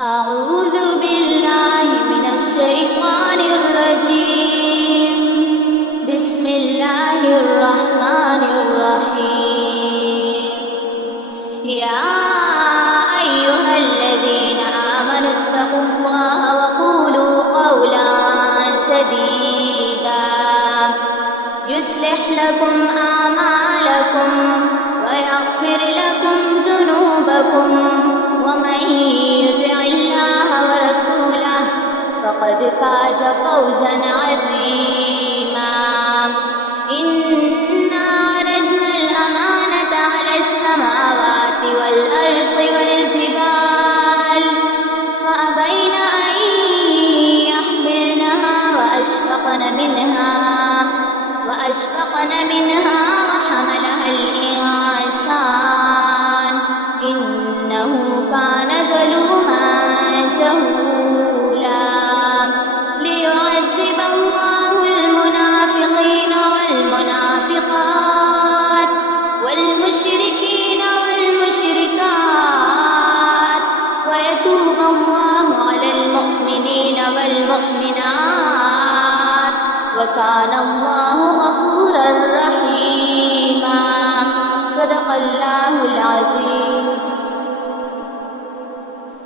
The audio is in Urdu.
أعوذ بالله من الشيطان الرجيم. بسم الله الرحمن الرحيم. يا أيها الذين آمنوا اتقوا الله وقولوا قولا سديدا يصلح لكم أعمالكم ويغفر لكم ذنوبكم ومن يطع الله ورسوله فقد فاز فوزا عظيما. إنا عرضنا الأمانة على السماوات والأرض والجبال فأبين أن يحملنها وأشفقن منها وحملها الإنسان إنه كان ظلوما جهولا. ليعذب الله المنافقين والمنافقات والمشركين والمشركات ويتوب الله على المؤمنين والمؤمنات وكان الله